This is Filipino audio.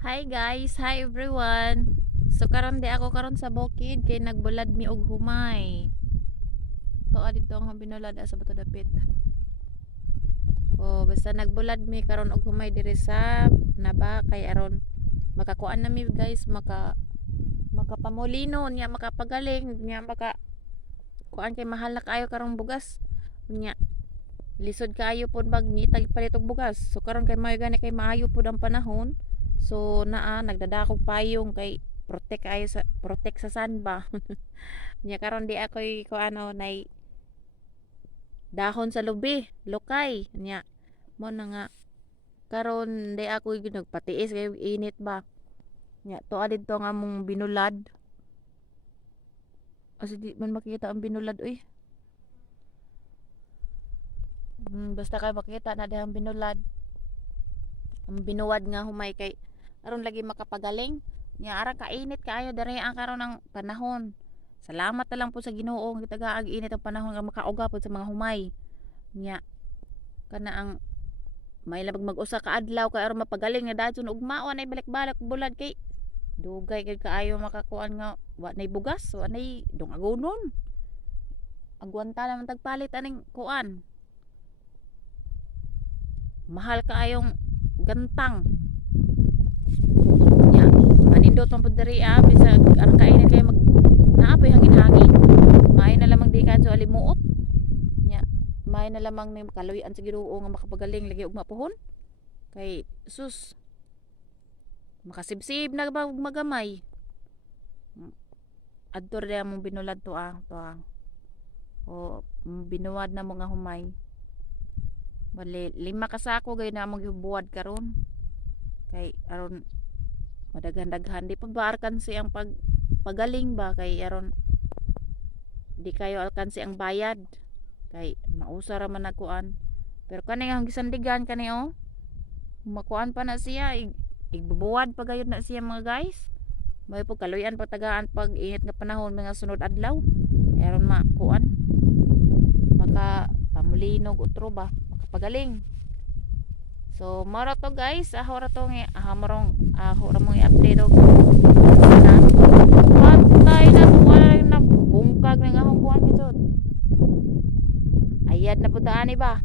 Hi guys, hi everyone. So karon di ako karon sa bukid kay nagbulad mi og humay. To dito ang binulad sa bato dapit. Oh, basta nagbulad mi karon og humay diri sa naba kay aron makakuan na mi guys, makapamolino niya, makapagaling niya, maka kuan kay mahal na kaayo karong bugas. Nya lisod kaayo pod magnitag palit og bugas. So karon kay maayo gani kay maayo pod ang panahon. So nagdadakog payong kay protect sa sun ba. Nya karon di ako'y ko ano nay dahon sa lubi, lokay nya mo na nga karon di ako nagpatiis kay init ba. Nya tuwa didto nga mong binulad. Kasi di man makita ang binulad uy. Basta kay makita na dihang binulad. Ang binuwad nga humay kay aron lagi makapagaling. Nya ara kainit kaayo diri ang karon ng panahon. Salamat na lang po sa Ginoo nga tagaag init ang panahon nga makauga pod sa mga humay. Nya kana ang may labag mag-usa ka adlaw kay aron mapagaling nga dadson ugma wa nay balik-balik bulad kay dugay kay kaayo makakuan nga wa nay bugas, wa nay dungagonon. Agwanta naman tagpalit aning kuan. Mahal kaayong gantang. Nya manindot man pud diri bisag aron kainit kay mag naapoy hangin-hangin. May na lamang di kadto alimuot. Nya may na lamang ni kaluyan sa Ginoo nga makapagaling lagi ugma pohon. Kay sus makasibsib na ba magamay. Adtor di among binulad to. O binuwad na mga humay. Bali 5 ka sako gay na among gibuwad karon. Kay aron madaghan-daghan di pa ba alkansi ang pagaling ba kay aron di kayo alkansi ang bayad kay mausa ra man nakuan pero kani ang gisandigan kani makuan pa na siya igbubuwad pa gayud na siya mga guys may po kaluyan pagtagaan pag init nga panahon mga sunod adlaw kay aron makuan maka pamulinog utro ba makapagaling. So, mara to guys, aho ra to nga, aho ra mong i-update og na. Patay na to, wala na bungkag na nga hong kuhan gito. Ayad na po daan ba?